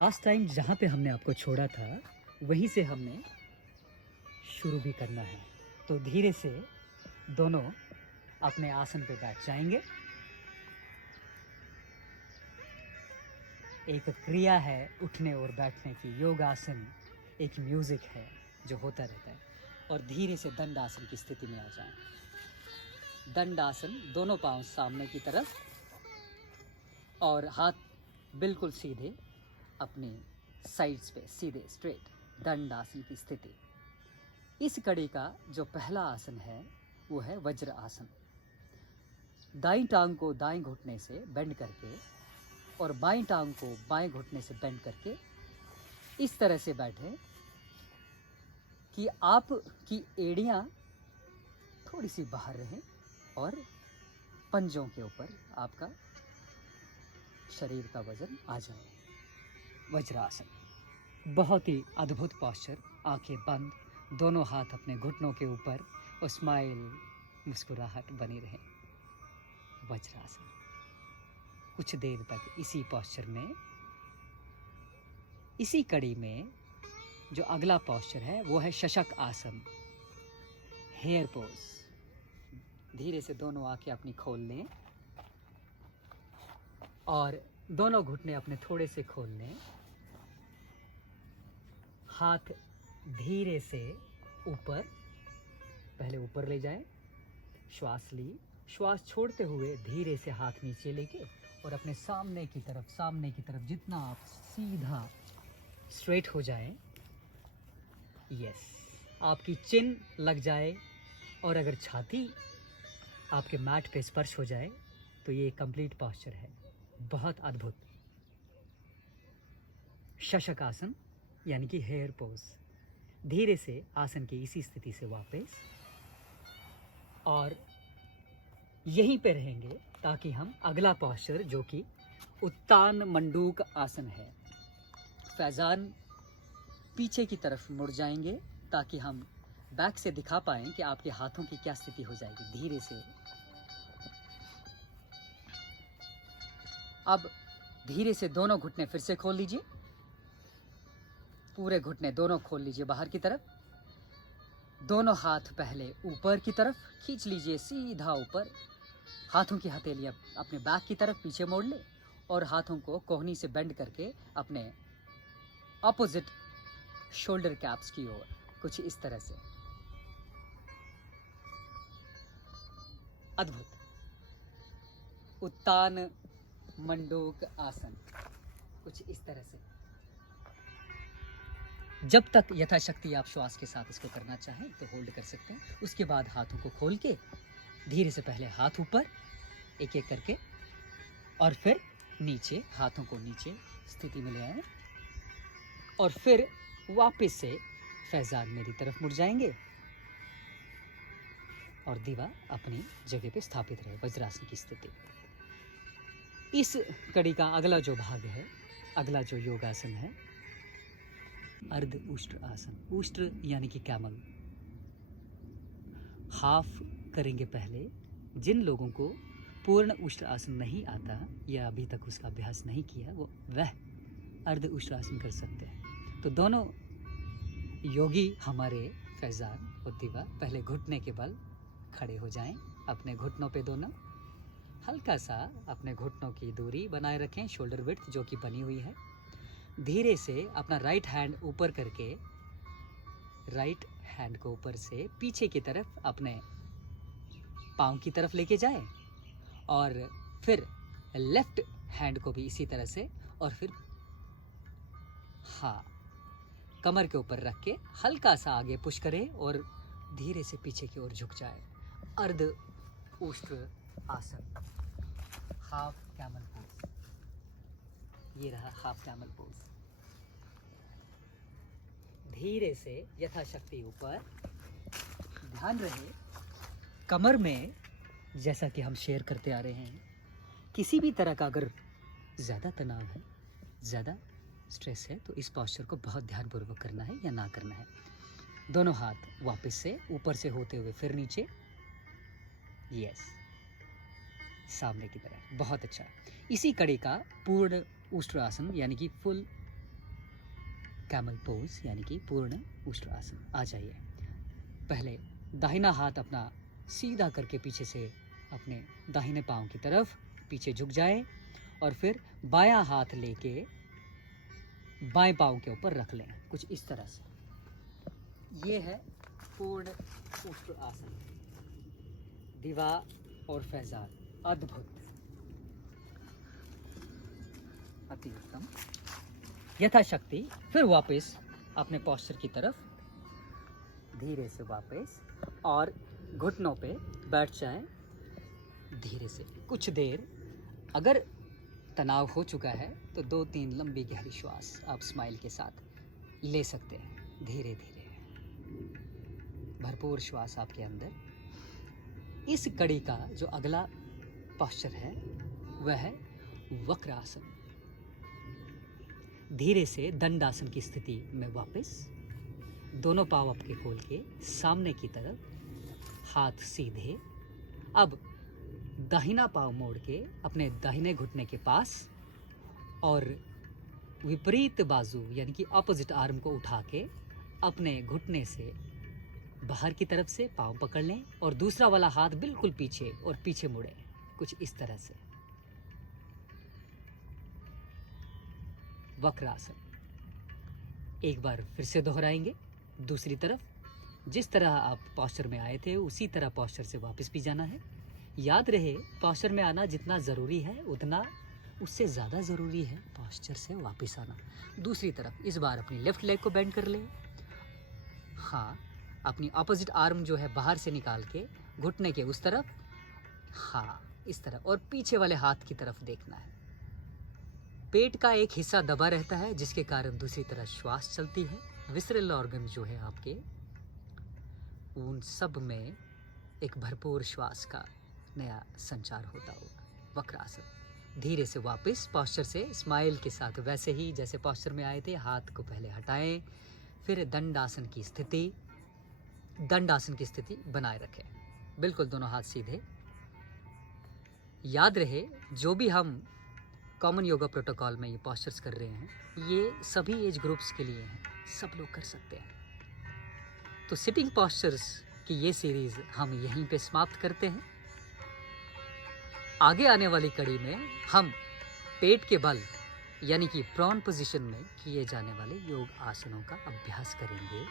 Last time जहाँ पे हमने आपको छोड़ा था, वहीं से हमने शुरू भी करना है। तो धीरे से दोनों अपने आसन पे बैठ जाएंगे। एक क्रिया है उठने और बैठने की, योग आसन एक म्यूजिक है जो होता रहता है। और धीरे से दंड आसन की स्थिति में आ जाएं। दंड आसन, दोनों पांव सामने की तरफ और हाथ बिल्कुल सीधे अपने साइड्स पे, सीधे स्ट्रेट। दंड आसन की स्थिति। इस कड़ी का जो पहला आसन है वो है वज्र आसन। दाईं टांग को दाएं घुटने से बेंड करके और बाईं टांग को बाएं घुटने से बेंड करके इस तरह से बैठे कि आपकी एड़ियां थोड़ी सी बाहर रहें और पंजों के ऊपर आपका शरीर का वजन आ जाए। वज्रासन बहुत ही अद्भुत पॉस्चर। आंखें बंद, दोनों हाथ अपने घुटनों के ऊपर और स्माइल, मुस्कुराहट बनी रहे। वज्रासन कुछ देर तक इसी पॉस्चर में, इसी कड़ी में जो अगला पॉस्चर है वो है शशक आसन, हेयर पोज। धीरे से दोनों आंखें अपनी खोल लें और दोनों घुटने अपने थोड़े से खोल लें। हाथ धीरे से ऊपर, पहले ऊपर ले जाएं। श्वास ली, श्वास छोड़ते हुए धीरे से हाथ नीचे लेके और अपने सामने की तरफ जितना आप सीधा स्ट्रेट हो जाए, यस, आपकी चिन लग जाए और अगर छाती आपके मैट पे स्पर्श हो जाए तो ये कंप्लीट पॉस्चर है। बहुत अद्भुत। शशक आसन यानी कि हेयर पोज। धीरे से आसन की इसी स्थिति से वापस और यहीं पे रहेंगे ताकि हम अगला पॉस्चर जो कि उत्तान मंडूक आसन है, फैजान पीछे की तरफ मुड़ जाएंगे ताकि हम बैक से दिखा पाएं कि आपके हाथों की क्या स्थिति हो जाएगी। धीरे से अब धीरे से दोनों घुटने फिर से खोल लीजिए। पूरे घुटने दोनों खोल लीजिए बाहर की तरफ। दोनों हाथ पहले ऊपर की तरफ खींच लीजिए, सीधा ऊपर। हाथों की हथेलियां अपने बैक की तरफ पीछे मोड़ ले और हाथों को कोहनी से बेंड करके अपने ऑपोजिट शोल्डर कैप्स की ओर, कुछ इस तरह से। अद्भुत। उत्तान मंडूक आसन कुछ इस तरह से। जब तक यथाशक्ति आप श्वास के साथ इसको करना चाहें तो होल्ड कर सकते हैं। उसके बाद हाथों को खोल के धीरे से पहले हाथ ऊपर एक एक करके और फिर नीचे, हाथों को नीचे स्थिति में ले आए और फिर वापस से फैजान मेरी तरफ मुड़ जाएंगे और दीवा अपनी जगह पे स्थापित रहे, वज्रासन की स्थिति। इस कड़ी का अगला जो भाग है, अगला जो योगासन है, अर्ध उष्ट्र आसन। उष्ट्र यानी कि कैमल। हाफ करेंगे पहले। जिन लोगों को पूर्ण उष्ट्र आसन नहीं आता या अभी तक उसका अभ्यास नहीं किया, वो वह अर्ध उष्ट्र आसन कर सकते हैं। तो दोनों योगी हमारे फैजान और दीवा पहले घुटने के बल खड़े हो जाएं। अपने घुटनों पे दोनों हल्का सा अपने घुटनों की दूरी बनाए रखें, शोल्डर विड्थ जो कि बनी हुई है। धीरे से अपना राइट हैंड ऊपर करके, राइट हैंड को ऊपर से पीछे की तरफ अपने पाँव की तरफ लेके जाएं और फिर लेफ्ट हैंड को भी इसी तरह से और फिर हाँ, कमर के ऊपर रख के हल्का सा आगे पुश करें और धीरे से पीछे की ओर झुक जाए। अर्ध उष्ट्र आसन, हाफ कैमल पोज। ये रहा हाफ कैमल पोज। धीरे से यथाशक्ति ऊपर। ध्यान रहे कमर में, जैसा कि हम शेयर करते आ रहे हैं, किसी भी तरह का अगर ज़्यादा तनाव है, ज़्यादा स्ट्रेस है तो इस पॉस्चर को बहुत ध्यानपूर्वक करना है या ना करना है। दोनों हाथ वापस से ऊपर से होते हुए फिर नीचे, यस, सामने की तरफ। बहुत अच्छा। इसी कड़ी का पूर्ण उष्ट्र आसन यानी कि फुल कैमल पोज यानी कि पूर्ण उष्ट्रासन। आ जाइए। पहले दाहिना हाथ अपना सीधा करके पीछे से अपने दाहिने पाँव की तरफ पीछे झुक जाए और फिर बायां हाथ लेके बाएं पाँव के ऊपर रख लें, कुछ इस तरह से। ये है पूर्ण उष्ट्रासन। दिवा और फैजान, अद्भुत, अति उत्तम। यथाशक्ति फिर वापस अपने पोस्चर की तरफ धीरे से वापस, और घुटनों पे बैठ जाएं धीरे से। कुछ देर अगर तनाव हो चुका है तो 2-3 लंबी गहरी श्वास आप स्माइल के साथ ले सकते हैं। धीरे धीरे भरपूर श्वास आपके अंदर। इस कड़ी का जो अगला पोस्चर है वह है वक्रासन। धीरे से दंडासन की स्थिति में वापस, दोनों पांव आपके खोल के सामने की तरफ, हाथ सीधे। अब दाहिना पांव मोड़ के अपने दाहिने घुटने के पास और विपरीत बाजू यानी कि ऑपोजिट आर्म को उठा के अपने घुटने से बाहर की तरफ से पांव पकड़ लें और दूसरा वाला हाथ बिल्कुल पीछे और पीछे मुड़े, कुछ इस तरह से। वक्रासन एक बार फिर से दोहराएंगे। दूसरी तरफ जिस तरह आप पोस्चर में आए थे उसी तरह पोस्चर से वापस भी जाना है। याद रहे, पोस्चर में आना जितना ज़रूरी है उतना उससे ज़्यादा ज़रूरी है पोस्चर से वापस आना। दूसरी तरफ इस बार अपनी लेफ्ट लेग को बेंड कर लें। हाँ, अपनी ऑपोजिट आर्म जो है बाहर से निकाल के घुटने के उस तरफ, हाँ इस तरफ, और पीछे वाले हाथ की तरफ देखना है। पेट का एक हिस्सा दबा रहता है जिसके कारण दूसरी तरफ श्वास चलती है। विसरल ऑर्गन जो है आपके, उन सब में एक भरपूर श्वास का नया संचार होता होगा। वक्रासन। धीरे से वापस पोस्चर से स्माइल के साथ वैसे ही जैसे पोस्चर में आए थे, हाथ को पहले हटाएं, फिर दंडासन की स्थिति, दंडासन की स्थिति बनाए रखें। बिल्कुल दोनों हाथ सीधे। याद रहे, जो भी हम कॉमन योगा प्रोटोकॉल में ये पोस्चर्स कर रहे हैं ये सभी एज ग्रुप्स के लिए हैं, सब लोग कर सकते हैं। तो सिटिंग पोस्चर्स की ये सीरीज हम यहीं पे समाप्त करते हैं। आगे आने वाली कड़ी में हम पेट के बल यानी कि प्रॉन पोजीशन में किए जाने वाले योग आसनों का अभ्यास करेंगे।